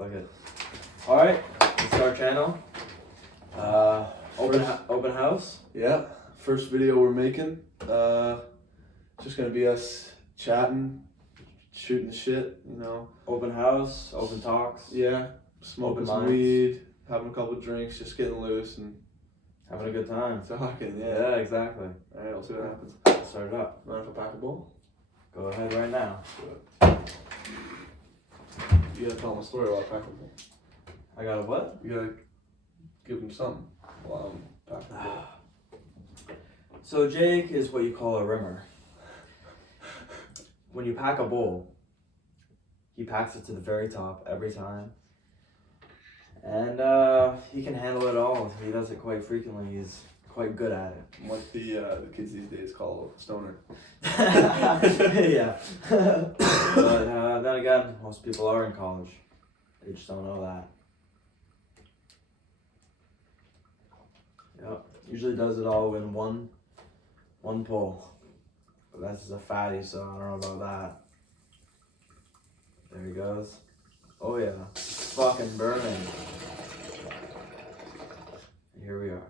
Fuck it. Alright, it's our channel. Open house. Yeah, first video we're making. Just gonna be us chatting, shooting the shit, you know. Open house, open talks. Yeah, smoking some weed, having a couple of drinks, just getting loose and having a good time. talking. Yeah, exactly. Alright, we'll see what happens. Let's start it up. Mind if I pack a bowl? Go ahead right now. You gotta tell them a story while I pack a bowl. I got a what? You gotta give them something while I'm packing a bowl. So Jake is what you call a rimmer. When you pack a bowl, he packs it to the very top every time. And he can handle it all. He does it quite frequently. He's quite good at it. What the kids these days call a stoner. Yeah. But then again, most people are in college. They just don't know that. Yep. Usually does it all in one pull. But that's just a fatty, so I don't know about that. There he goes. Oh yeah. Fucking burning. Here we are.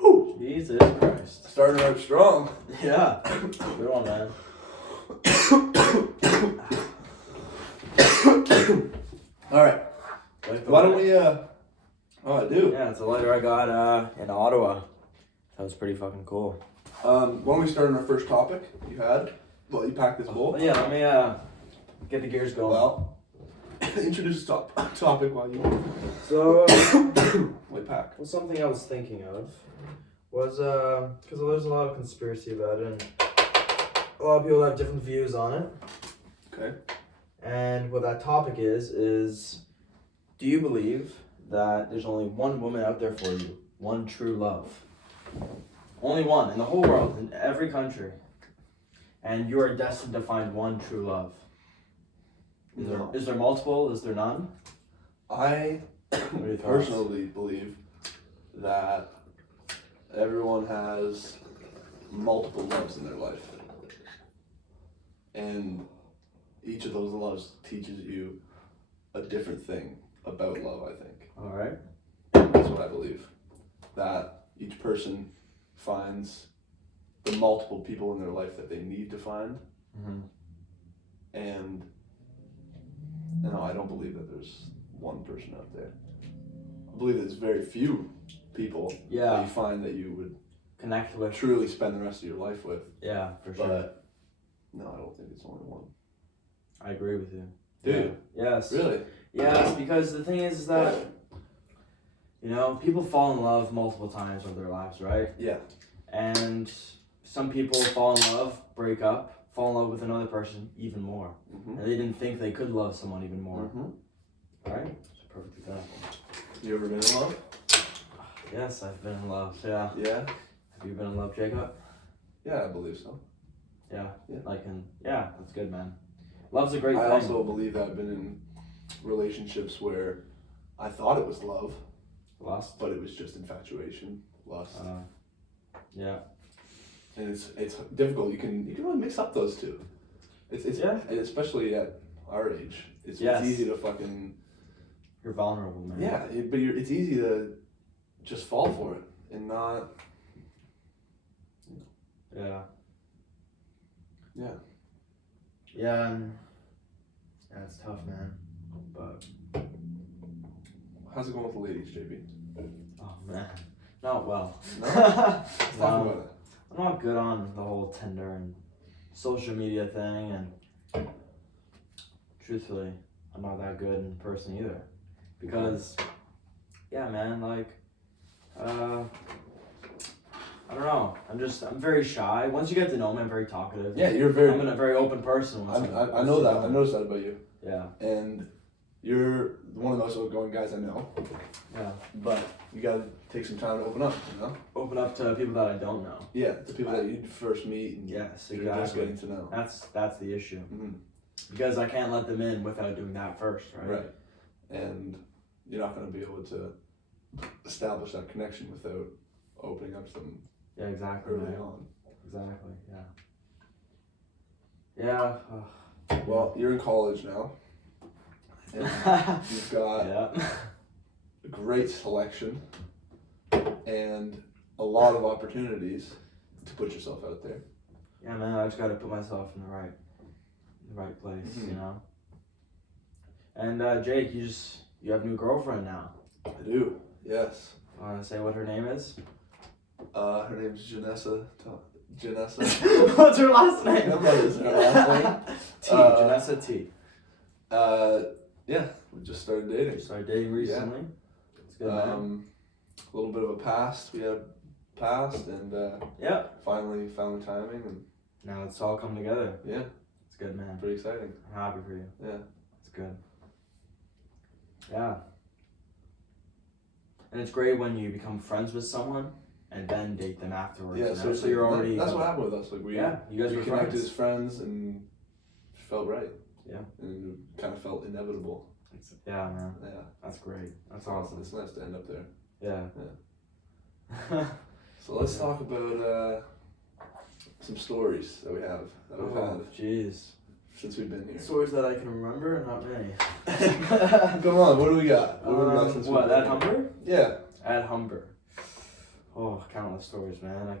Woo! Jesus Christ. Starting out strong. Yeah. Good one, man. Alright. Why don't we oh, I do. Yeah, it's a lighter I got in Ottawa. That was pretty fucking cool. Why don't we start on our first topic you had? Well, you packed this bowl. Yeah, let me get the gears going. Well, introduce the topic while you So, pack. well, something I was thinking of was, because there's a lot of conspiracy about it, and a lot of people have different views on it. Okay. And what that topic is, do you believe that there's only one woman out there for you? One true love? Only one in the whole world, in every country. And you are destined to find one true love. Is there multiple? Is there none? I personally believe that everyone has multiple loves in their life. And each of those loves teaches you a different thing about love, I think. Alright. That's what I believe. That each person finds the multiple people in their life that they need to find. Mm-hmm. And no, I don't believe that there's one person out there. I believe there's very few people that you find that you would connect with, truly spend the rest of your life with. Yeah, for sure. But no, I don't think it's only one. I agree with you. Do you? Yes. Really? Yes, because the thing is that, you know, people fall in love multiple times over their lives, right? Yeah. And some people fall in love, break up, fall in love with another person even more. Mm-hmm. And they didn't think they could love someone even more. Mm-hmm. Right? It's a perfect example. You ever been in love? Yes, I've been in love, yeah. Yeah? Have you been in love, Jacob? Yeah, I believe so. Yeah. Yeah. Yeah, that's good, man. Love's a great thing. I also believe that I've been in relationships where I thought it was love. Lust? But it was just infatuation, lust. Yeah. And it's difficult. You can really mix up those two. It's yeah. And especially at our age. It's easy to fucking. You're vulnerable, man. Yeah, it's easy to just fall for it and not. Yeah. Yeah. Yeah, and it's tough, man. But how's it going with the ladies, JB? oh man, not well. No? Let's talk about it. I'm not good on the whole Tinder and social media thing, and truthfully, I'm not that good in person either. Because, yeah, man, like, I don't know. I'm very shy. Once you get to know me, I'm very talkative. Yeah, I'm a very open person. I know that. I noticed that about you. Yeah. And you're one of the most outgoing guys I know. Yeah. But you gotta take some time to open up, you know? Open up to people that I don't know. Yeah, to people that you first meet and yes, you're exactly. just getting to know. That's the issue. Mm-hmm. Because I can't let them in without doing that first, right? Right. And you're not gonna be able to establish that connection without opening up some exactly early on. Exactly, yeah. Yeah. Well, you're in college now. And you've got a great selection and a lot of opportunities to put yourself out there. Yeah, man, I just got to put myself in the right place, you know. And Jake, you have a new girlfriend now. I do. Yes. Want to say what her name is? Her name's Janessa. What's her last name? What is her last name? Janessa T. Yeah, we just started dating. Started dating recently. Yeah. It's good, man. A little bit of a past. We had past, and finally found the timing, and now it's all come together. Yeah, it's good, man. Pretty exciting. I'm happy for you. Yeah, it's good. Yeah. And it's great when you become friends with someone and then date them afterwards. Yeah, you know? So you're already. That's what happened with us. Like you guys were connected as friends and it felt right. Yeah. And it kind of felt inevitable. Yeah, man. Yeah. That's great. That's awesome. It's nice to end up there. Yeah. Yeah. So let's talk about some stories that we have that we've had. Jeez. Since we've been here. Stories that I can remember, not many. Come on, what do we got? What do we got since what, at Humber? Yeah. At Humber. Oh, countless stories, man.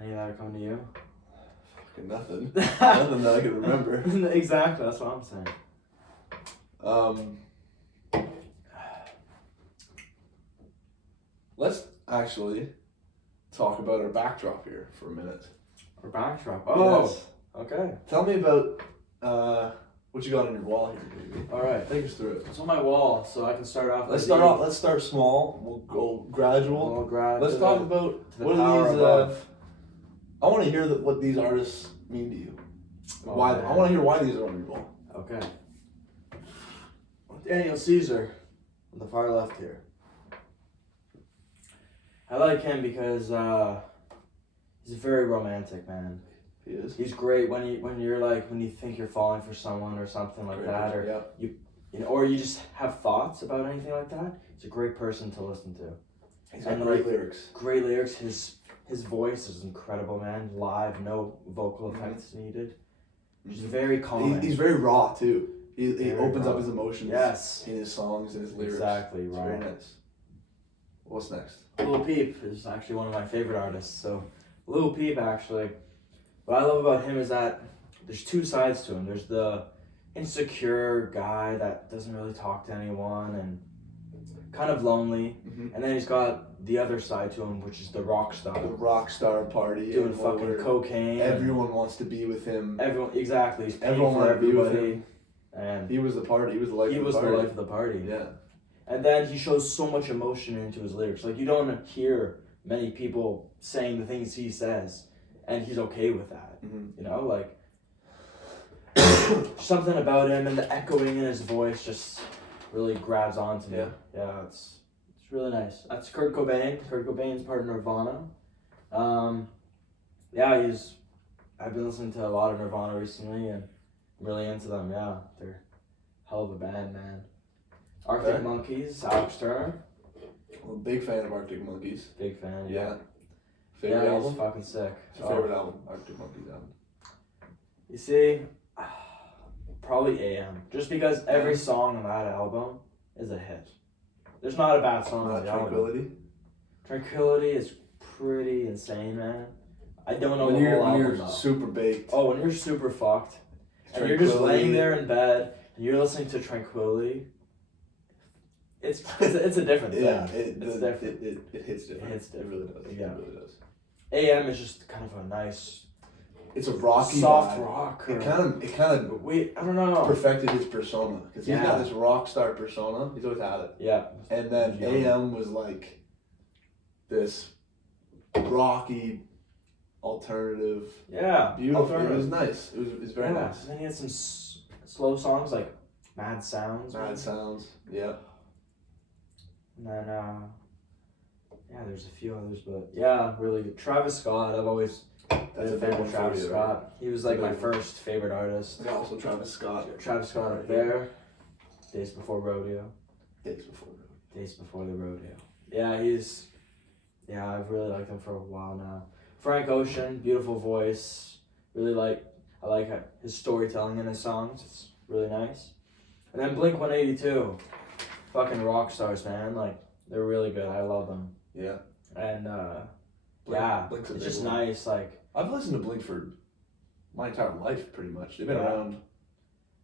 Any that are coming to you? Fucking nothing. Nothing that I can remember. Exactly, that's what I'm saying. Let's actually talk about our backdrop here for a minute. Our backdrop. Oh, yes. Okay. Tell me about what you got on your wall here, baby. All right, take us through it. It's on my wall, so I can start off. Let's start small. We'll go gradual. Let's talk about what are these. I want to hear what these artists mean to you. Why? I want to hear why these are on your wall. Okay. Daniel Caesar, on the far left here. I like him because he's a very romantic man. He is. He's great when you think you're falling for someone or something like that, or or you just have thoughts about anything like that. He's a great person to listen to. He's got great lyrics. Great lyrics. His voice is incredible, man. Live, no vocal effects needed. He's very calm. He's very raw too. He opens up his emotions. Yes. In his songs and his lyrics. Exactly. It's very nice. What's next? Lil Peep is actually one of my favorite artists. So, Lil Peep actually, what I love about him is that there's two sides to him. There's the insecure guy that doesn't really talk to anyone and kind of lonely. Mm-hmm. And then he's got the other side to him, which is the rock star. The rock star party. Doing fucking cocaine. Everyone wants to be with him. Exactly. He's paying everyone for everybody. Be with him. And he was the party. He was the life of the party. He was the life of the party. Yeah. And then he shows so much emotion into his lyrics. Like, you don't hear many people saying the things he says, and he's okay with that. Mm-hmm. You know, like, something about him and the echoing in his voice just really grabs onto me. Yeah, it's really nice. That's Kurt Cobain. Kurt Cobain's part of Nirvana. I've been listening to a lot of Nirvana recently, and I'm really into them. Yeah, they're hell of a band, man. Arctic Monkeys, Alex Turner. I'm a big fan of Arctic Monkeys. Big fan, yeah. Favorite album? He's fucking sick. What's your favorite album? Arctic Monkeys album. You see, probably AM. Just because every song on that album is a hit. There's not a bad song on the Tranquility? album. Tranquility is pretty insane, man. I don't know when the whole album, when you're super baked. Oh, when you're super fucked. And you're just laying there in bed and you're listening to Tranquility. It's a different thing. Yeah, it's different. It hits different. It hits different. It really does. Yeah. It really does. AM is just kind of a nice. It's a rocky soft vibe. rock. It kind of. I don't know. Perfected his persona because he's got this rock star persona. He's always had it. Yeah. And then AM was like this rocky alternative. Yeah. Beautiful. Alternative. It was nice. It was very nice. And then he had some slow songs like Mad Sounds. Mad Sounds. Yeah. And then there's a few others, but really good. Travis Scott. I've always been a fan of Travis Scott. Right? He was like my first favorite artist. Yeah, also Travis Scott. Travis Scott up there. Days Before Rodeo. Days Before the Rodeo. Yeah, I've really liked him for a while now. Frank Ocean, beautiful voice. Really like I like his storytelling in his songs. It's really nice. And then Blink-182, fucking rock stars, man. Like, they're really good. I love them. Yeah. And Blink's a it's big just one. nice. Like, I've listened to Blink for my entire life, pretty much. They've been around.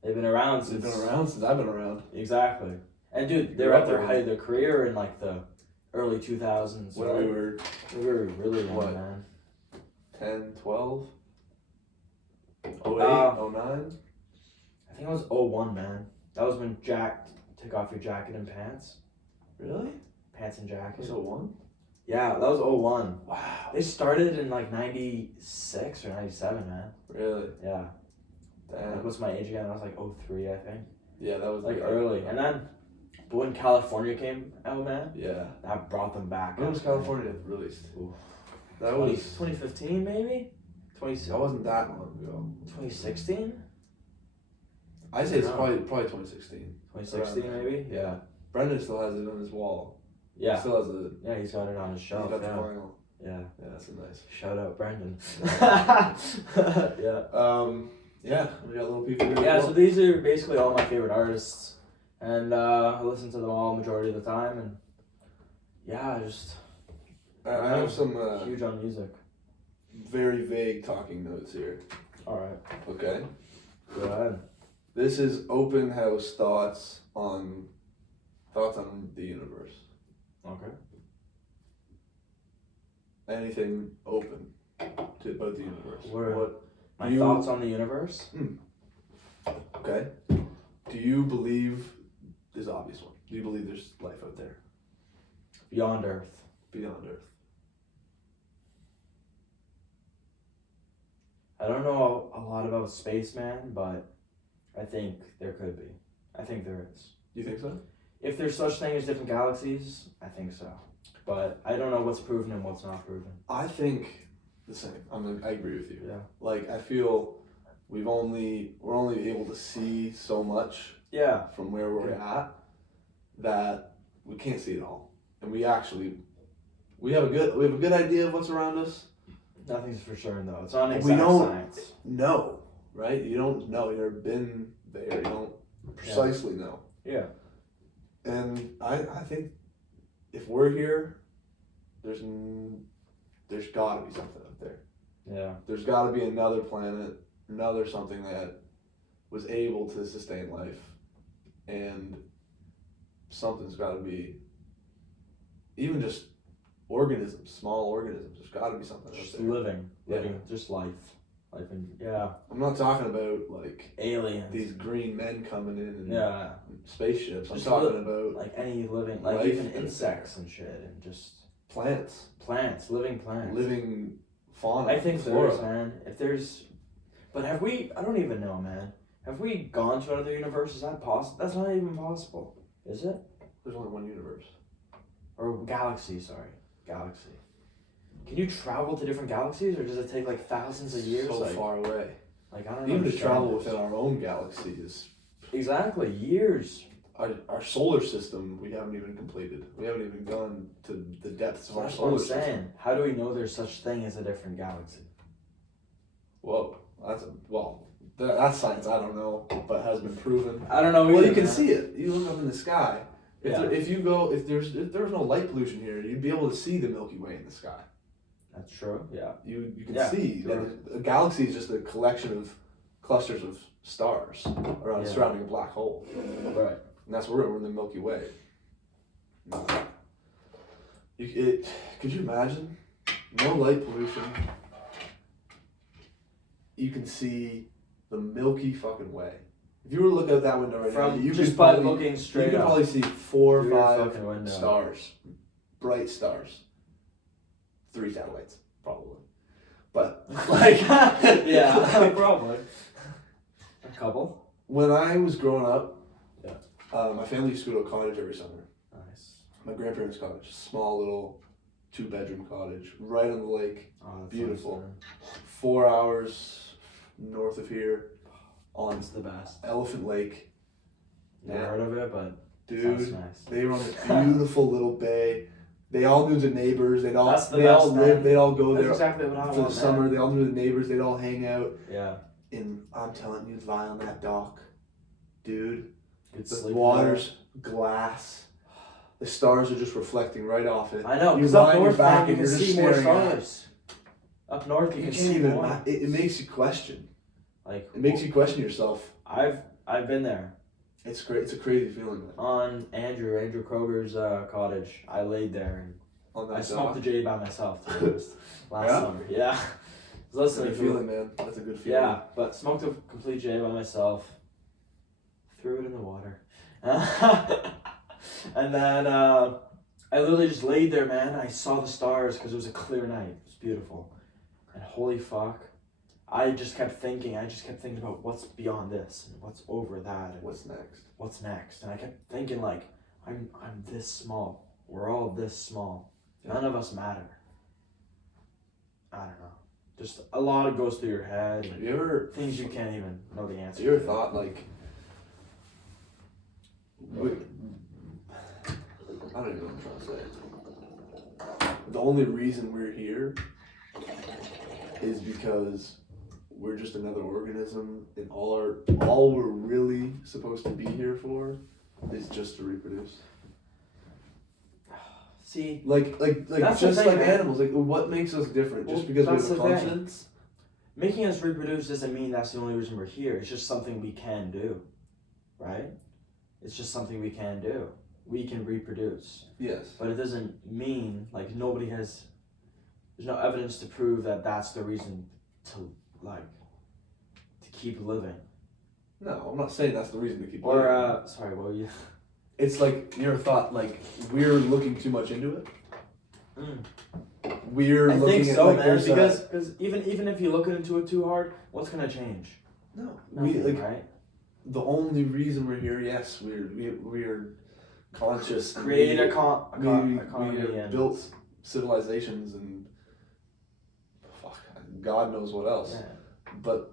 They've been around They've been around since I've been around. Exactly. And dude, they were at their height of their career in like the early 2000s. When right? we were really young, what? man. 10, 12? 08, 09? I think it was 01, man. That was when Jack took off your jacket and pants. Really? Pants and jacket. Was it 01? Yeah, that was 01. Wow. They started in like 96 or 97, man. Really? Yeah. Damn. Like, what's my age again? I was like 03, I think. Yeah, that was like early. And then, but when California came out, man, yeah, that brought them back. When was California released? Oof. That was 2015, maybe? That wasn't that long ago. 2016? I'd say it's probably 2016. 2016, maybe? Yeah. Brendan still has it on his wall. Yeah. He still has it. Yeah, he's got it on his shelf. He's got the vinyl. Yeah. Yeah, that's a nice. Shout out Brendan. Yeah. Yeah, we got little people here. Yeah, so these are basically all my favorite artists. And I listen to them all majority of the time. And yeah, I have some huge on music. very vague talking notes here. Alright. Okay. Go ahead. This is open house thoughts on the universe. Okay. Anything open to about the universe. What my thoughts on the universe? Okay. Do you believe this obvious one? Do you believe there's life out there? Beyond Earth. Beyond Earth. I don't know a lot about spaceman, but I think there could be. I think there is. Do you think so? If there's such thing as different galaxies, I think so. But I don't know what's proven and what's not proven. I think the same. I agree with you. Yeah. Like, I feel we're only able to see so much. Yeah. From where we're at, that we can't see it all, and we have a good idea of what's around us. Nothing's for sure though. It's not exact we don't science. know, right? You don't know. You've never been there. You don't precisely know. Yeah. And I think if we're here, there's got to be something out there. Yeah. There's got to be another planet, another something that was able to sustain life, and something's got to be, even just organisms, small organisms. There's got to be something Just out there. living, just life, and I'm not talking about like aliens. these green men coming in and spaceships. I'm Just talking about like any living, like life, even insects and shit, and just plants, living plants, living fauna. I think flora. there's, man. If there's, but have we? I don't even know, man. Have we gone to another universe? Is that possible? That's not even possible, is it? There's only one universe. Or galaxy, sorry. Galaxy. Can you travel to different galaxies, or does it take like thousands of years? So far away. Like, I don't know. Even to travel within our own galaxy is... Exactly, years. Our solar system, we haven't even completed. We haven't even gone to the depths of our That's solar what I'm saying. system. How do we know there's such thing as a different galaxy? Whoa. That's science, I don't know, but has been proven. I don't know. Well, either, you can man. see it. You look up in the sky. Yeah. If there was no light pollution here, you'd be able to see the Milky Way in the sky. That's true. Yeah. You can Yeah, see. sure. And a galaxy is just a collection of clusters of stars around surrounding a black hole. Right. And that's where we're in the Milky Way. Could you imagine? No light pollution. You can see the Milky fucking Way. If you were to look out that window right now, you just could by probably, looking straight you could up. probably see 4 or Through your 5 fucking window. stars, bright stars. 3 satellites, probably. But like, yeah, probably. A couple. When I was growing up, Yeah. My family used to go to a cottage every summer. Nice. My grandparents' cottage, small little 2-bedroom cottage, right on the lake. Oh, that's Beautiful. nice, 4 hours north of here, on It's the best. Elephant Lake. Never Yeah. heard of it, but Dude, sounds nice. they were on this beautiful little bay. They all knew the neighbors. They'd all That's the they best, all man. lived. They'd all go That's there exactly what I for want, the summer. man. They all knew the neighbors. They'd all hang out. Yeah. And I'm telling you, lie on that dock, dude. It's The water's glass. The stars are just reflecting right off it. I know. You Because lie up on your north, back man, you and can you're just see more staring at it. stars. Up north, you You can can't see even. more. It makes you question. Like It makes you question yourself. I've been there. It's great. It's a crazy feeling. Man. On Andrew Kroger's cottage. I laid there and On that I smoked dock. a J by myself, to be honest. Last Yeah? summer. Yeah. I was That's a listening good to feeling, man. That's a good feeling. Yeah, but smoked a complete J by myself. Threw it in the water. And then I literally just laid there, man. I saw the stars because it was a clear night. It was beautiful. And holy fuck. I just kept thinking about what's beyond this and what's over that and What's next? what's next. And I kept thinking like, I'm this small. We're all this small. None of us matter. I don't know. Just a lot goes through your head. Have you ever Things you can't even know the answer. Have you ever to. thought like? I don't even know what I'm trying to say. The only reason we're here is because we're just another organism, and all we're really supposed to be here for is just to reproduce. See, Like That's the just thing, like man. animals. Like, what makes us different? Just Well, because we that's have a the thing. conscience? making us reproduce doesn't mean that's the only reason we're here. It's just something we can do, right? It's just something we can do. We can reproduce. Yes. But it doesn't mean, like, there's no evidence to prove that that's the reason to keep living. No, I'm not saying that's the reason to keep Or, living. sorry, what were you? It's like, you ever thought, like, we're looking too much into it? We're I looking think at, so, like, man, there's because even if you look into it too hard, what's gonna change? No. Nothing, right? The only reason we're here, yes, we're conscious. Create we, economy we and built civilizations and fuck, God knows what else. yeah, But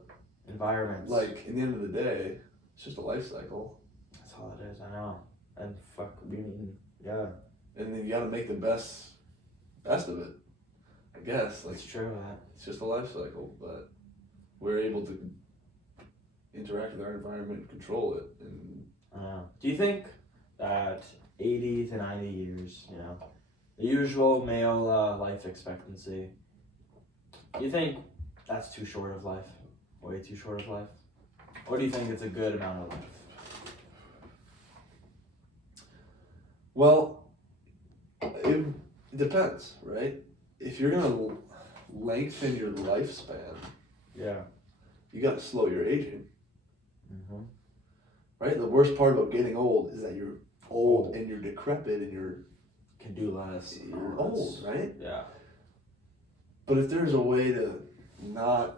environments. like in the end of the day, it's just a life cycle. That's all it is. I know. And fuck, we mean yeah. And then you gotta make the best of it. I guess. Like It's true. That. it's just a life cycle, but we're able to interact with our environment and control it. And Do you think that 80 to 90 years, the usual male life expectancy, do you think that's too short of life? Way too short of life? Or do you think it's a good amount of life? well, it depends, right? If you're gonna lengthen your lifespan, Yeah. you gotta slow your aging, Mm-hmm. right? The worst part about getting old is that you're old and you're decrepit and you're Can do less. old, right? Yeah. But if there's a way to not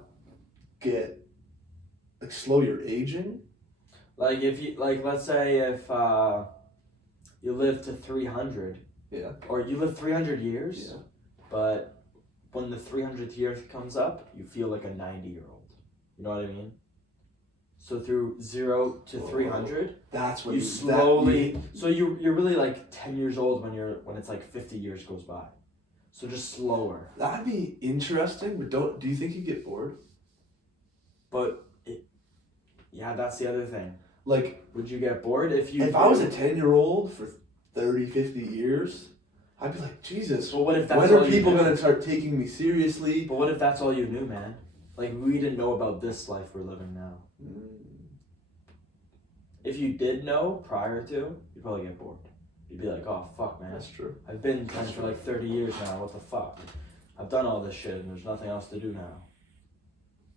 slow your aging, Like if you let's say if you live to 300. yeah, Or you live 300 years. yeah, But when the 300th year comes up, you feel like a 90-year-old. You know what I mean? So through 0 to 300, that's when you slowly. So you're really like 10 years old when it's like 50 years goes by. So just slower. That'd be interesting, but do you think you get bored? But yeah, that's the other thing. Like, Would you get bored if you? if I was a 10-year-old for 30, 50 years, I'd be like, Jesus, Well, what if that's when all are you people knew? going to start taking me seriously? But what if that's all you knew, man? Like we didn't know about this life we're living now. If you did know prior to, you'd probably get bored. You'd be like, oh fuck, man. That's true. I've been kind of for like 30 years now. What the fuck? I've done all this shit and there's nothing else to do now.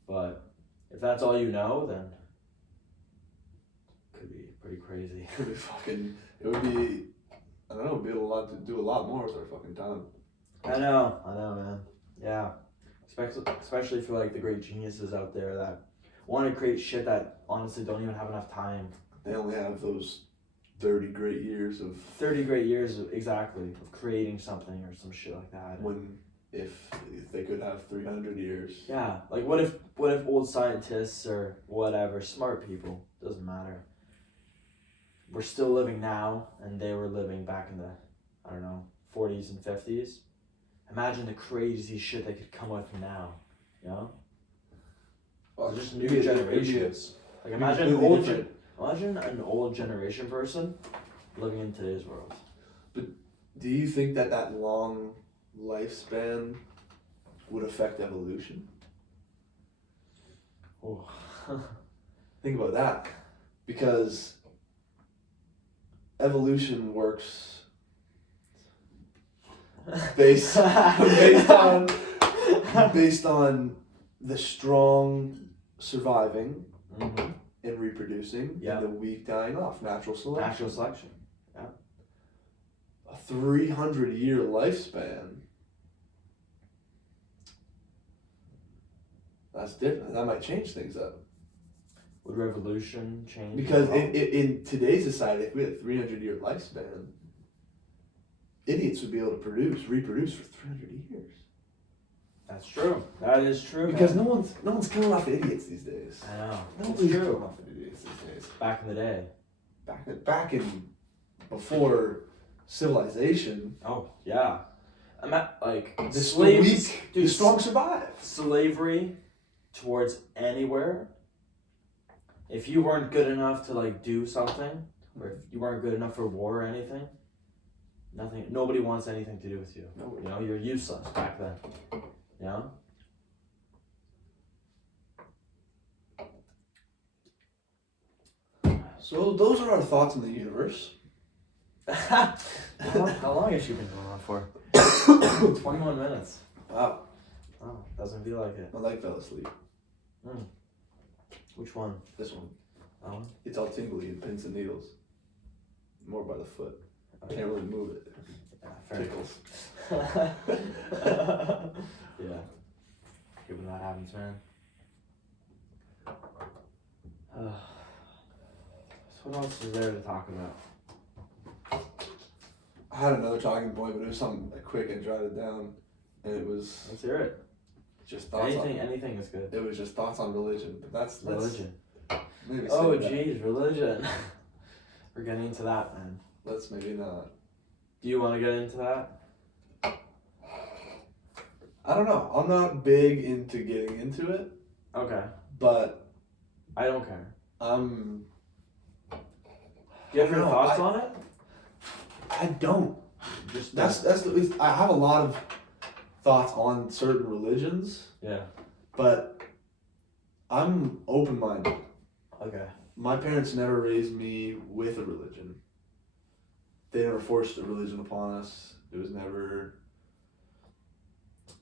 But if that's all you know, then it could be pretty crazy. It would be, I don't know, it would be do a lot more with our fucking time. I know, man. Yeah. Especially for like the great geniuses out there that want to create shit that honestly don't even have enough time. They only have those 30 great years of 30 great years of creating something or some shit like that. if they could have 300 years. Yeah, like what if old scientists or whatever, smart people, doesn't matter, we're still living now and they were living back in the, 40s and 50s. Imagine the crazy shit they could come with now, Well, just new It'd be generations. Like imagine an old generation person living in today's world. But do you think that long lifespan would affect evolution? Oh. Think about that, because evolution works based on the strong surviving Mm-hmm. and reproducing, Yeah. and the weak dying off. Natural selection. Natural selection. Yeah. A 300-year lifespan. That's different. That might change things up. Would revolution change? Because in today's society, if we had a 300-year lifespan, idiots would be able to reproduce for 300 years. That's true. That is true. Because man. no one's killing off idiots these days. I know. No It's one's true. killing off idiots these days. Back in the day. Back in before civilization, Oh yeah. I'm at like the slaves. weak, Dude, the strong survive. slavery towards anywhere. If you weren't good enough to like do something, or if you weren't good enough for war or anything, nothing. Nobody wants anything to do with you. Nobody. You know, you're useless back then. You know. So those are our thoughts on the universe. How long has she been going on for? 21 minutes. Wow, Oh, doesn't feel like it. my leg fell asleep. Which one? This one, That one? it's all tingly and pins and needles. More by the foot. I can't really move it. Yeah, fair. Tickles. Yeah. Hate when that happens, man. So what else is there to talk about? I had another talking point, but it was something quick and jotted down, and it was Let's hear it. just thoughts Anything is good. It was just thoughts on religion, but that's Religion. maybe Oh, save that. jeez, religion. We're getting into that, man. Let's maybe not. Do you want to get into that? I don't know. I'm not big into getting into it, Okay. but I don't care. I'm. Do you have I your don't know, thoughts on it? I don't. Just I have a lot of thoughts on certain religions, yeah. but I'm open-minded. Okay. My parents never raised me with a religion. They never forced a religion upon us. It was never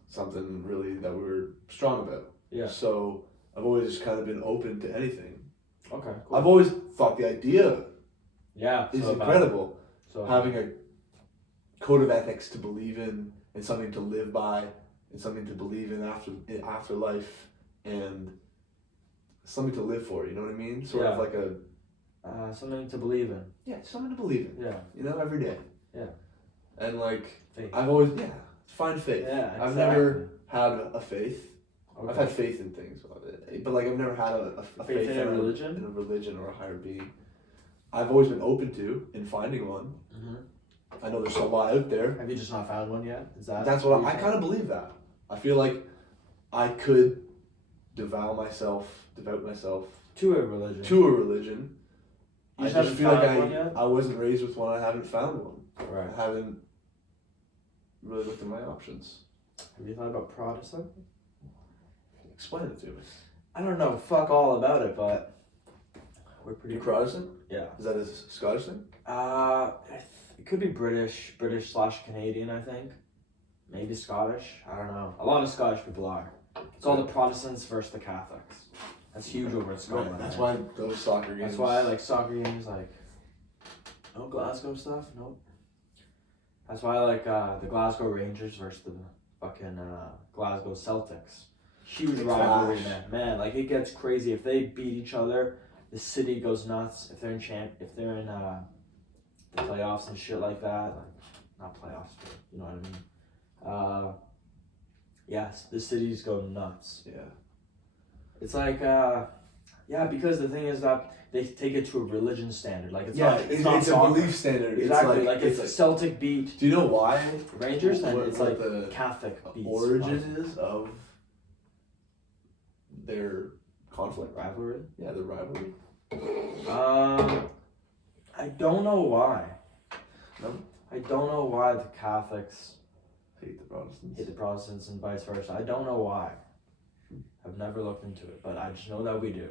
something really that we were strong about. Yeah. So I've always just kind of been open to anything. Okay. Cool. I've always thought the idea Yeah. is so about- incredible. So Having a code of ethics to believe in, and something to live by, and something to believe in after life, and something to live for. You know what I mean? Sort of Yeah. like a something to believe in. something to believe in. Yeah. You know, every day. Yeah. And like Faith. I've always find faith. Yeah. I've exactly. never had a faith. Okay. I've had faith in things, but like I've never had a faith in a religion. in a religion or a higher being. I've always been open to in finding one. Mm-hmm. I know there's a lot out there. Have you just not found one yet? Is that? That's what I kind of believe that. I feel like I could devote myself To a religion. to a religion. You I just just haven't feel like found one yet? I wasn't raised with one. I haven't found one. Right. I haven't really looked at my options. Have you thought about Protestant? Explain it to me. I don't know. Fuck all about it, but we're pretty. You Protestant? Yeah. Is that a Scottish thing? It could be British/Canadian. I think. Maybe Scottish. I don't know. A lot of Scottish people are. It's all the Protestants versus the Catholics. That's huge over in Scotland. Right. That's man. why those soccer games. That's why I like soccer games. Like, no Glasgow stuff. Nope. That's why I like the Glasgow Rangers versus the fucking Glasgow Celtics. Huge The rivalry, clash. man. Like it gets crazy if they beat each other. The city goes nuts. If they're in the playoffs and shit like that. Like, not playoffs, but you know what I mean. Yes, the cities go nuts. Yeah. It's like, because the thing is that they take it to a religion standard. Like it's Yeah, not, it's not a soccer. belief standard. Exactly. It's Like if Celtic beat do you know why Rangers, then what- it's what like the Catholic beats origin is of their conflict? Rivalry? Yeah, the rivalry. I don't know why. No? I don't know why the Catholics Hate the Protestants. hate the Protestants and vice versa. I don't know why. I've never looked into it, but I just know that we do.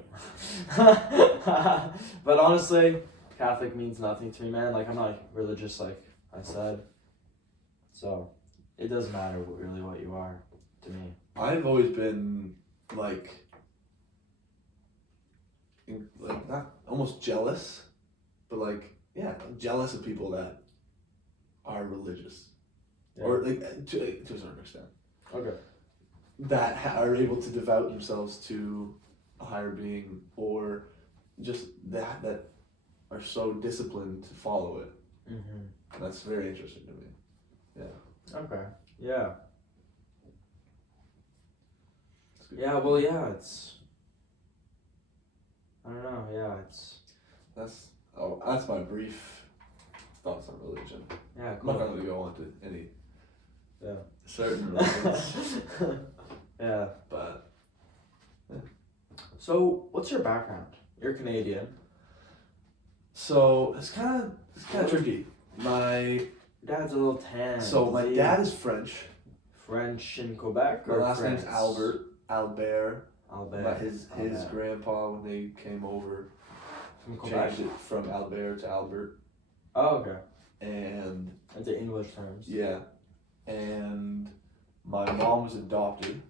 But honestly, Catholic means nothing to me, man. Like, I'm not religious, like I said. So, it doesn't matter really what you are to me. I've always been like not almost jealous, but like jealous of people that are religious, or like to a certain extent. Okay. That are able to devote themselves to a higher being, or just that are so disciplined to follow it. Mm-hmm. That's very interesting to me. Yeah. Okay. Yeah. Yeah. Well, yeah. It's. I don't know. Yeah. It's. That's my brief thoughts on religion. Yeah. I'm not Cool. going to go on to any Yeah. certain religions, Yeah. but So, what's your background? You're Canadian. so it's kind of tricky. My Your dad's a little tan. my dad is French. French in Quebec. My Or last France? name's Albert. But Albert. his Albert. grandpa, when they came over, From Quebec. changed it from Albert to Albert, Oh, okay. and Into English terms. yeah, and my mom was adopted,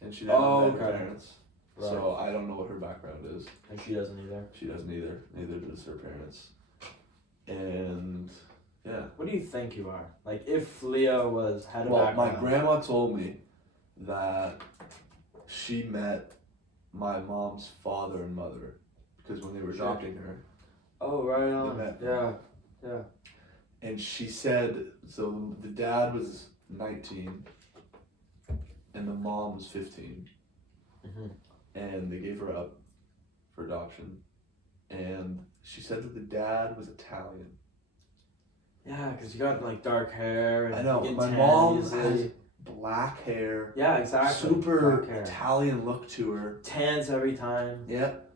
and she didn't have her okay. parents, Right. so I don't know what her background is. And she doesn't either. She doesn't either. Neither does her parents. And yeah. What do you think you are? Like, if Leo had a Well, background. my grandma told me that she met my mom's father and mother because when they were adopting her, Oh, right on. met. Yeah. and she said so the dad was 19 and the mom was 15, Mm-hmm. and they gave her up for adoption, and she said that the dad was Italian. Yeah, because you got like dark hair. And I know. you get My tan mom easily. has black hair. Yeah, exactly. Super Black hair. Italian look to her. Tans every time. Yep.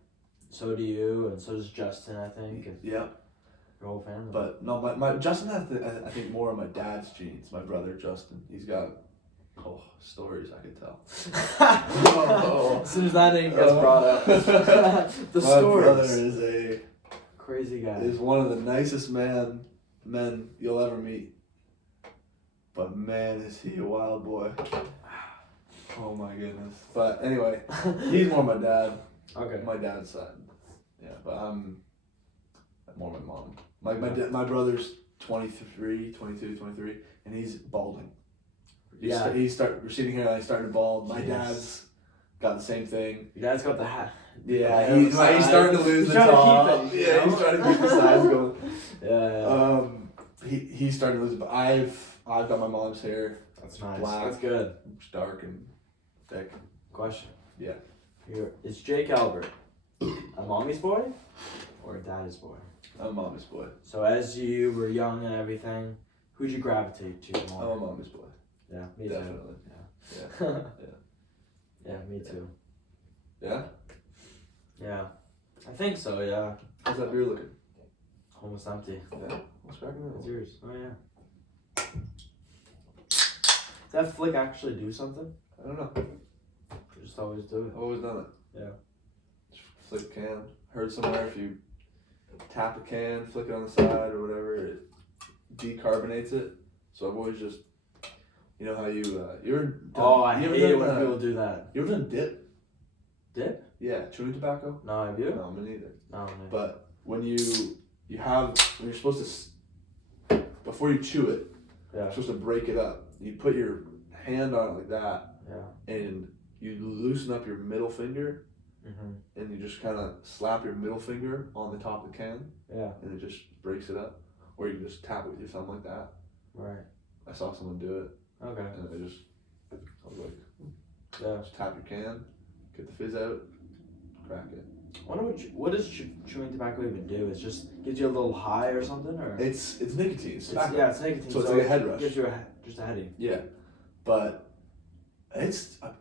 So do you, and so does Justin, I think. And Yep. your whole family. But no, my Justin has I think more of my dad's genes. My brother Justin, he's got stories I could tell. As soon as that name gets brought up, the My stories. brother is a Crazy guy. is one of the nicest men you'll ever meet. But man, is he a wild boy. Oh my goodness. But anyway, he's more my dad. Okay. My dad's side. Yeah, but I'm more my mom. My brother's 23, and he's balding. Yeah. He's receding hairline, starting to bald. My Jeez. dad's got the same thing. Your dad's got the hat. Yeah, the he's sides. starting to lose He's the trying to top. keep it, you Yeah, know? he's trying to keep the sides going. Yeah. He's starting to lose it, but I've got my mom's hair. That's nice. Black. That's good. It's dark and thick. Question. Yeah. Is Jake Albert a mommy's boy or a daddy's boy? I'm a mommy's boy. So as you were young and everything, who'd you gravitate to I'm more? a mommy's boy. Yeah, me Definitely. too. Yeah. Yeah, me too. Yeah? Yeah. I think so, yeah. How's that beer looking? Almost empty. Yeah. What's cracking It's it? yours. Oh, yeah. Does that flick actually do something? I don't know. Or just always do I've always done it. Yeah. Just flick a can. Heard somewhere if you tap a can, flick it on the side or whatever, it decarbonates it. So I've always just, you know how you ever done, Oh, I you ever hate it done, when people do that. You ever done dip? Dip? Yeah, chewing tobacco. No, have you? No, me neither. No, no. But when you're supposed to, before you chew it, Yeah. you're supposed to break it up. You put your hand on it like that, Yeah. and you loosen up your middle finger, Mm-hmm. and you just kind of slap your middle finger on the top of the can, Yeah. and it just breaks it up. Or you can just tap it with your thumb like that. Right. I saw someone do it, Okay. and I was like, Yeah. just tap your can, get the fizz out, crack it. I wonder what does chewing tobacco even do? It just gives you a little high or something, or It's nicotine. It's tobacco. yeah, it's nicotine. So it's like a head it rush. gives you just a headache. Yeah, but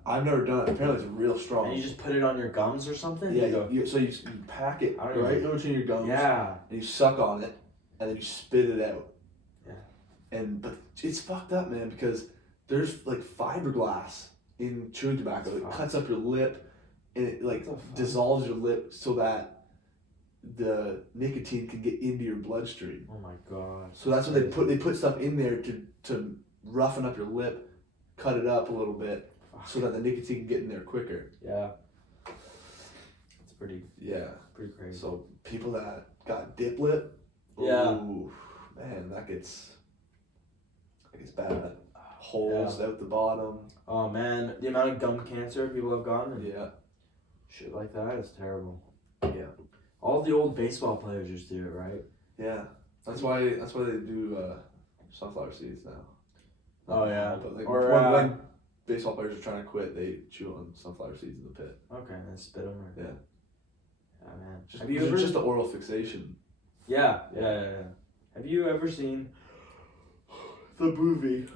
I've never done it. Apparently it's real strong. And you just put it on your gums or something? Yeah, You so you pack it right in between your gums. Yeah. And you suck on it, and then you spit it out. Yeah. But it's fucked up, man, because there's like fiberglass in chewing tobacco. It cuts up your lip, and it like dissolves your lip so that the nicotine can get into your bloodstream. Oh my god. So that's what they put stuff in there to roughen up your lip, cut it up a little bit, so that the nicotine can get in there quicker. Yeah. It's pretty crazy. So people that got dip lip, yeah, ooh, man, that gets bad. Holes out the bottom. Oh man, the amount of gum cancer people have gotten. Yeah. Shit like that is terrible. Yeah. All the old baseball players just do it, right? Yeah. That's why they do sunflower seeds now. Oh yeah. But like or when baseball players are trying to quit, they chew on sunflower seeds in the pit. Okay, and then spit them. Or... Yeah. Yeah, man. Have you ever just the oral fixation? Yeah. Have you ever seen the movie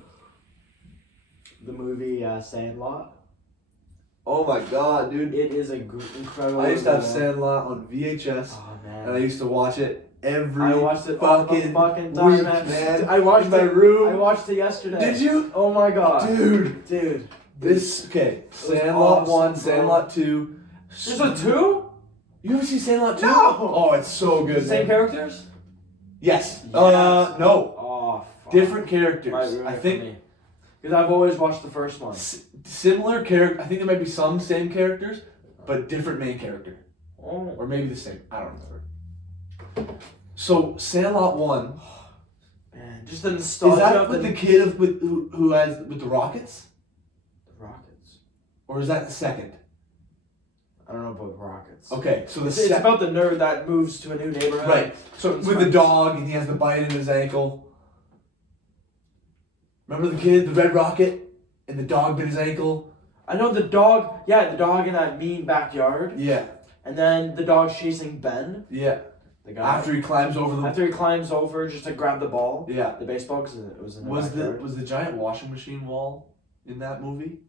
Sandlot? Oh my god, dude! It is incredible. I used to have Sandlot on VHS, and I used to watch it every. I watched it all the fucking time, week, man. I watched in my it. room. I watched it yesterday. Did you? Oh my god, dude! Sandlot awesome, 1, bro. Sandlot 2. There's a 2? You haven't seen Sandlot 2? No. Oh, it's so good. Same characters? Yes. Yes. No. Oh, fuck. Different characters. I think. think. Because I've always watched the first one. Similar character. I think there might be some same characters, but different main character. Oh. Or maybe the same. I don't remember. So Sandlot 1. Man, just the nostalgia. Is that with the kid who has with the Rockets? The Rockets. Or is that the second? I don't know about Rockets. Okay, so it's about the nerd that moves to a new neighborhood. Right. So with the dog, and he has the bite in his ankle. Remember the kid, the Red Rocket, and the dog bit his ankle? I know the dog. Yeah, the dog in that mean backyard. Yeah. And then the dog chasing Ben. Yeah. The guy. After he climbs over just to grab the ball. Yeah. The baseball, because it was in the backyard. Was the giant washing machine wall in that movie?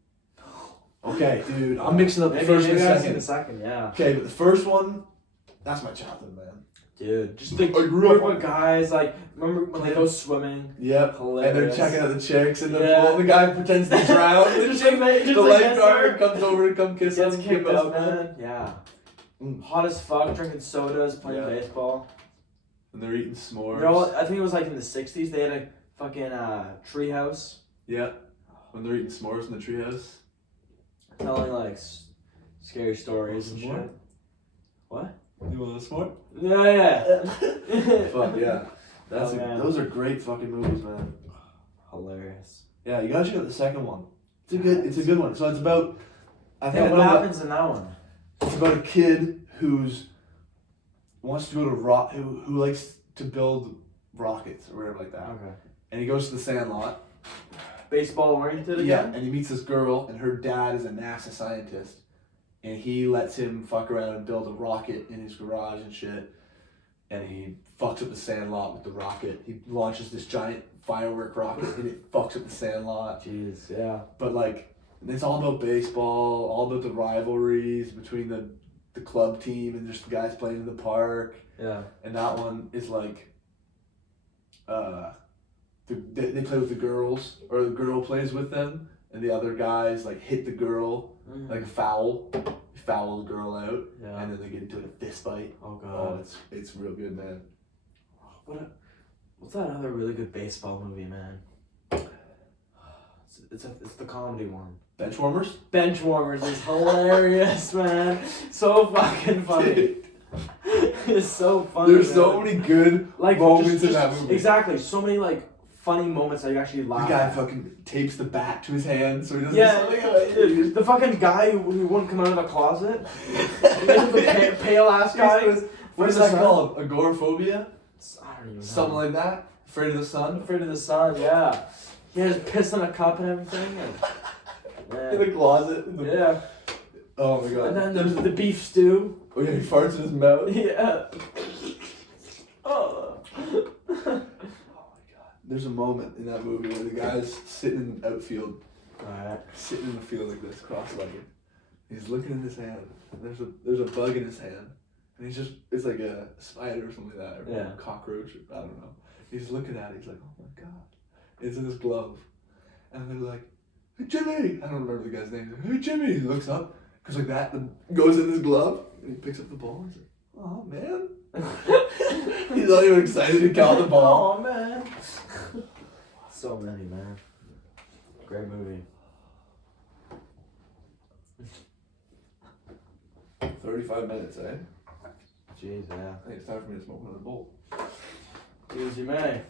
Okay, dude, I'm mixing up the first and the second. Maybe the second, yeah. Okay, but the first one, that's my childhood, man. Dude, just the group of guys, like, remember when they go swimming? Yep. Hilarious. And they're checking out the chicks in the pool. The guy pretends to drown. the lifeguard comes over to come kiss him. Kicked out, man. Yeah. Hot as fuck, drinking sodas, playing baseball. And they're eating s'mores. I think it was like in the 60s, they had a fucking treehouse. Yeah. When they're eating s'mores in the treehouse. Telling like scary stories and shit. What? You want a s'more? Yeah. Fuck yeah. Those are great fucking movies, man. Hilarious. Yeah, you gotta check out the second one. It's a good one. So it's about. What happens in that one? It's about a kid who's wants to go to who likes to build rockets or whatever like that. Okay. And he goes to the Sandlot. Baseball oriented again? Yeah, and he meets this girl, and her dad is a NASA scientist, and he lets him fuck around and build a rocket in his garage and shit, and he fucks up the Sandlot with the rocket. He launches this giant firework rocket, and it fucks up the Sandlot. Jeez, yeah. But like, it's all about baseball, all about the rivalries between the club team and just the guys playing in the park. Yeah. And that one is like, they play with the girls, or the girl plays with them, and the other guys like hit the girl, like foul the girl out, and then they get into a fist fight. Oh god. Oh, it's real good, man. What's that other really good baseball movie, man? It's the comedy one. Benchwarmers? Benchwarmers is hilarious, man. So fucking funny. It's so funny. There's so many good moments in that movie. Exactly. So many like funny moments that you actually laugh. The guy fucking tapes the bat to his hand so he doesn't. Yeah, the fucking guy who wouldn't come out of a closet. The pale ass guy. What's that called? Agoraphobia? I don't even know. Something like that. Afraid of the sun. Afraid of the sun. Yeah. He has piss in a cup and everything. In the closet. Yeah. Oh my god. And then there's the beef stew. Oh yeah, he farts in his mouth. Yeah. Oh. There's a moment in that movie where the guy's sitting in the outfield Alright. Sitting in the field like this, cross-legged. He's looking in his hand. And there's a bug in his hand. And it's like a spider or something like that. Or a cockroach, I don't know. He's looking at it, he's like, oh my god. It's in his glove. And they're like, hey Jimmy! I don't remember the guy's name. Hey Jimmy! He looks up, goes like that, and goes in his glove, and he picks up the ball. He's like, oh man. He's not even excited to count the ball. Oh man. So many, man. Great movie. 35 minutes, eh? Jeez, yeah. I think it's time for me to smoke another bowl. Do as you may.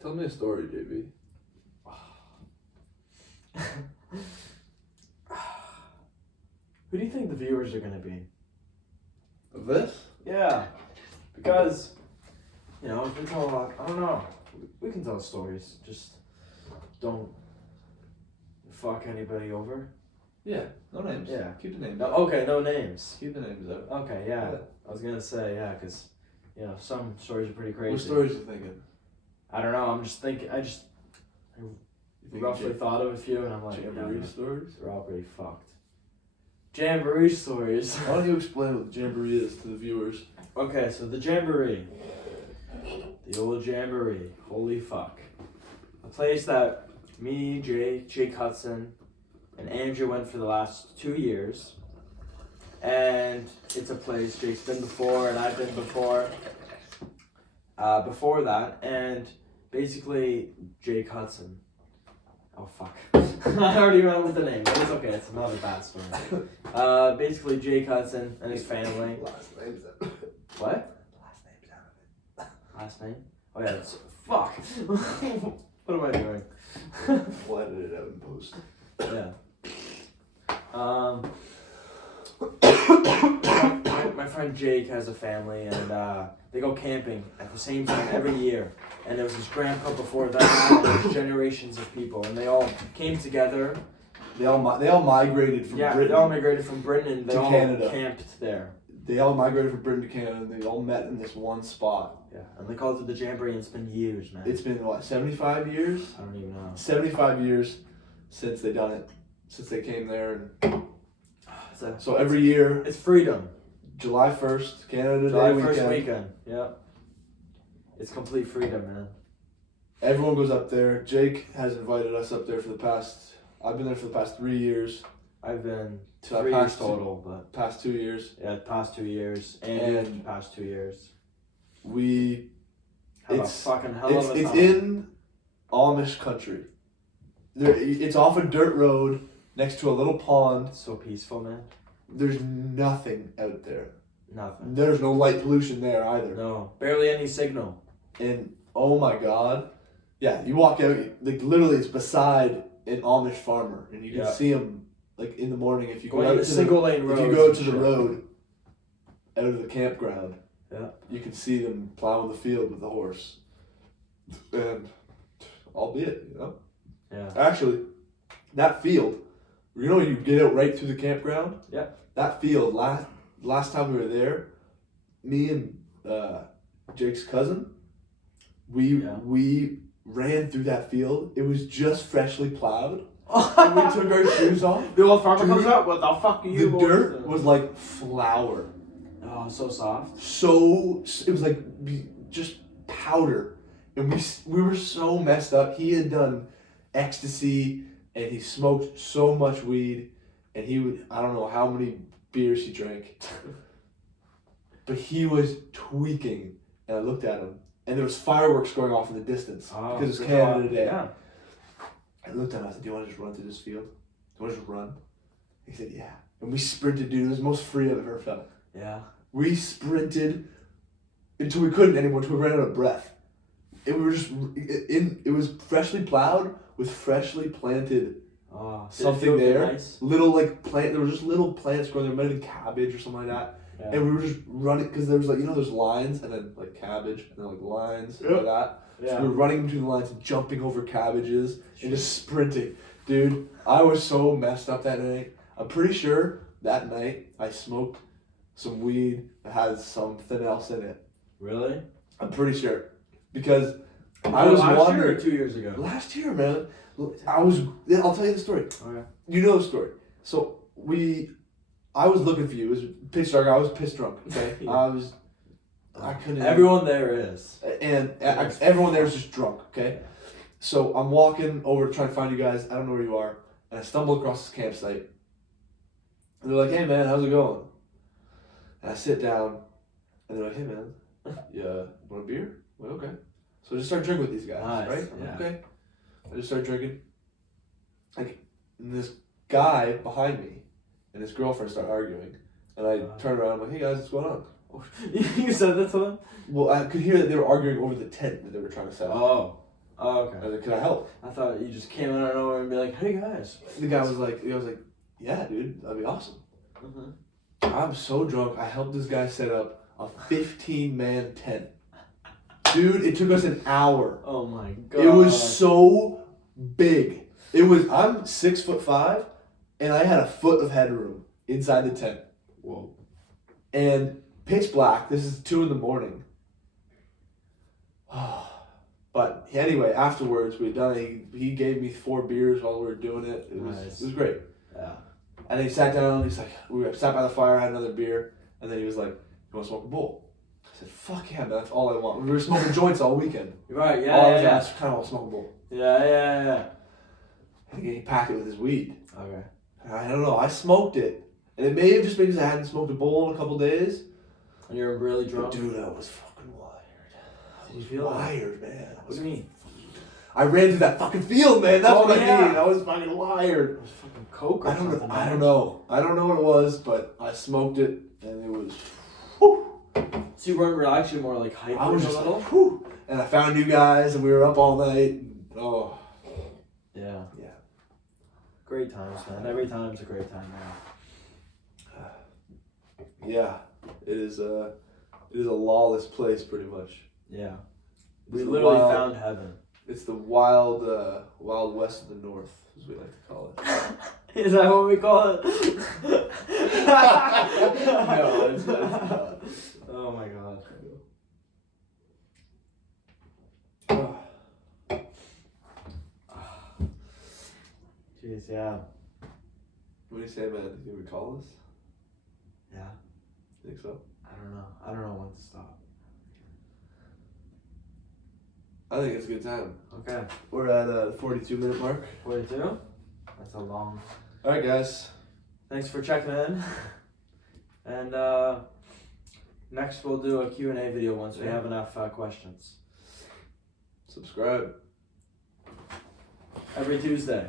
Tell me a story, JB. Who do you think the viewers are gonna be? Of this? Yeah, because, you know, if we tell a lot, I don't know, we can tell stories, just don't fuck anybody over. Yeah, no names. Yeah. Keep the names No, out. okay, no names. Keep the names out. Okay, yeah. I was gonna say, yeah, because, you know, some stories are pretty crazy. What stories are you thinking? I don't know, I'm just thinking, I roughly thought of a few, and I'm like, Jamboree stories? they're all pretty fucked. Jamboree stories. Why don't you explain what the Jamboree is to the viewers? Okay, so the Jamboree. The old Jamboree. Holy fuck. A place that me, Jake Hudson, and Andrew went for the last 2 years. And it's a place Jake's been before and I've been before. Before that, and basically Jake Hudson. Oh fuck. I already went with the name, but it's okay, it's not a bad story. Basically Jake Hudson and his family. Last name's out. What? Last name's out of it. Last name? Oh yeah, it's fuck. What am I doing? We'll edit it out in post. Yeah. My friend Jake has a family, and they go camping at the same time every year. And there was his grandpa before that, and there's generations of people, and they all came together. They all migrated from Britain. They all migrated from Britain, and they all Canada. camped there. They all migrated from Britain to Canada, and they all met in this one spot. Yeah, and they called it the Jamboree, and it's been years, man. It's been, what, 75 years? I don't even know. 75 years since they done it. Since they came there. And So every year, it's freedom. July 1st, Canada Day July weekend. 1st weekend. Yeah. It's complete freedom, man. Everyone goes up there. Jake has invited us up there I've been there for the past 3 years. I've been So 3 years total, but past 2 years. yeah, past 2 years, and And past 2 years. We Have It's- a fucking hell of a It's time. in Amish country. It's off a dirt road next to a little pond. It's so peaceful, man. There's nothing out there. Nothing. There's no light pollution there either. No, barely any signal. And oh my god, yeah, you walk out, like literally, it's beside an Amish farmer, and you can Yeah. see him like in the morning if you go Going out the to single lane if roads. you go and to the shit. road out of the campground. Yeah. You can see them plowing the field with the horse, and albeit, you know. Yeah. Actually, that field, you know, you get out right through the campground. Yeah. That field, last time we were there, me and Jake's cousin, we ran through that field. It was just freshly plowed. And we took our shoes off. The old farmer Dude, comes out. What the fuck are The you? dirt was like flour. Oh, so soft. So it was like just powder, and we were so messed up. He had done ecstasy, and he smoked so much weed, and I don't know how many beers he drank, but he was tweaking. And I looked at him, and there was fireworks going off in the distance because it's Canada Day. Yeah. I looked at him. I said, "Do you want to just run through this field? Do you want to just run?" He said, "Yeah." And we sprinted, dude. It was the most free I've ever felt. Yeah. We sprinted until we couldn't anymore, until we ran out of breath. And we were just it was freshly plowed with freshly planted something there. Nice? Little there were just little plants growing there, maybe cabbage or something like that. Yeah. And we were just running because there was there's lines and then cabbage and then lines like that. Yeah. So we were running between the lines and jumping over cabbages and just sprinting. Dude, I was so messed up that night. I'm pretty sure that night I smoked some weed that had something else in it. Really? I'm pretty sure. because I was last wondering. year or 2 years ago? Last year, man. I'll tell you the story. Okay. You know the story. So I was looking for you. It was pitch dark. I was pissed drunk. Okay. Yeah. I couldn't. Everyone there is. And everyone there was just drunk. Okay. So I'm walking over to try to find you guys. I don't know where you are, and I stumble across this campsite. And they're like, "Hey man, how's it going?" And I sit down, and they're like, "Hey man, yeah, want a beer?" I'm like, okay. So I just start drinking with these guys, Nice, right? I'm yeah. like, okay. I just start drinking. Like, and this guy behind me and his girlfriend start arguing, and I turn around. I'm like, "Hey guys, what's going on?" You said that to them? Well, I could hear that they were arguing over the tent that they were trying to sell. Oh, okay. I was like, "Can I help?" I thought you just came out of nowhere and be like, "Hey guys." The guy was like, "Yeah, dude, that'd be awesome." Mm-hmm. I'm so drunk. I helped this guy set up a 15-man tent. Dude, it took us an hour. Oh my god. It was so big. I'm 6'5", and I had a foot of headroom inside the tent. Whoa. And pitch black. This is 2 a.m. But anyway, afterwards we had done it. He gave me 4 beers while we were doing it. It was great. Yeah. And then he sat down. He's like, we sat by the fire, had another beer, and then he was like, "You want to smoke a bowl?" I said, "Fuck yeah, man, that's all I want." We were smoking joints all weekend. Right. Yeah. All I was yeah. asked, kind of want to smoke a bowl. Yeah. And he packed it with his weed. Okay. I don't know. I smoked it, and it may have just been because I hadn't smoked a bowl in a couple days. And you're really But drunk. dude, I was fucking wired. How do you feel? Wired, man. What do you mean? I ran through that fucking field, man. That's what yeah. I mean. I was fucking wired. It was fucking coke or I don't something. know. I don't know. I don't know what it was, but I smoked it, and it was. Whew. So you weren't actually more like hyper I was a just little? like, whew. And I found you guys, and we were up all night. And, oh. Yeah. Yeah. Great times, man. Every time's a great time, man. Yeah. It is a lawless place, pretty much. Yeah. It's We the literally wild- found heaven. It's the wild west of the north, as we like to call it. Is that what we call it? No, it's not. Oh my god. Jeez, yeah. What do you say, man? Do you recall this? Yeah. Think so? I don't know when to stop. I think it's a good time. Okay. We're at a 42-minute mark. 42? That's a long. All right, guys. Thanks for checking in. And next we'll do a Q&A video once we have enough questions. Subscribe. Every Tuesday.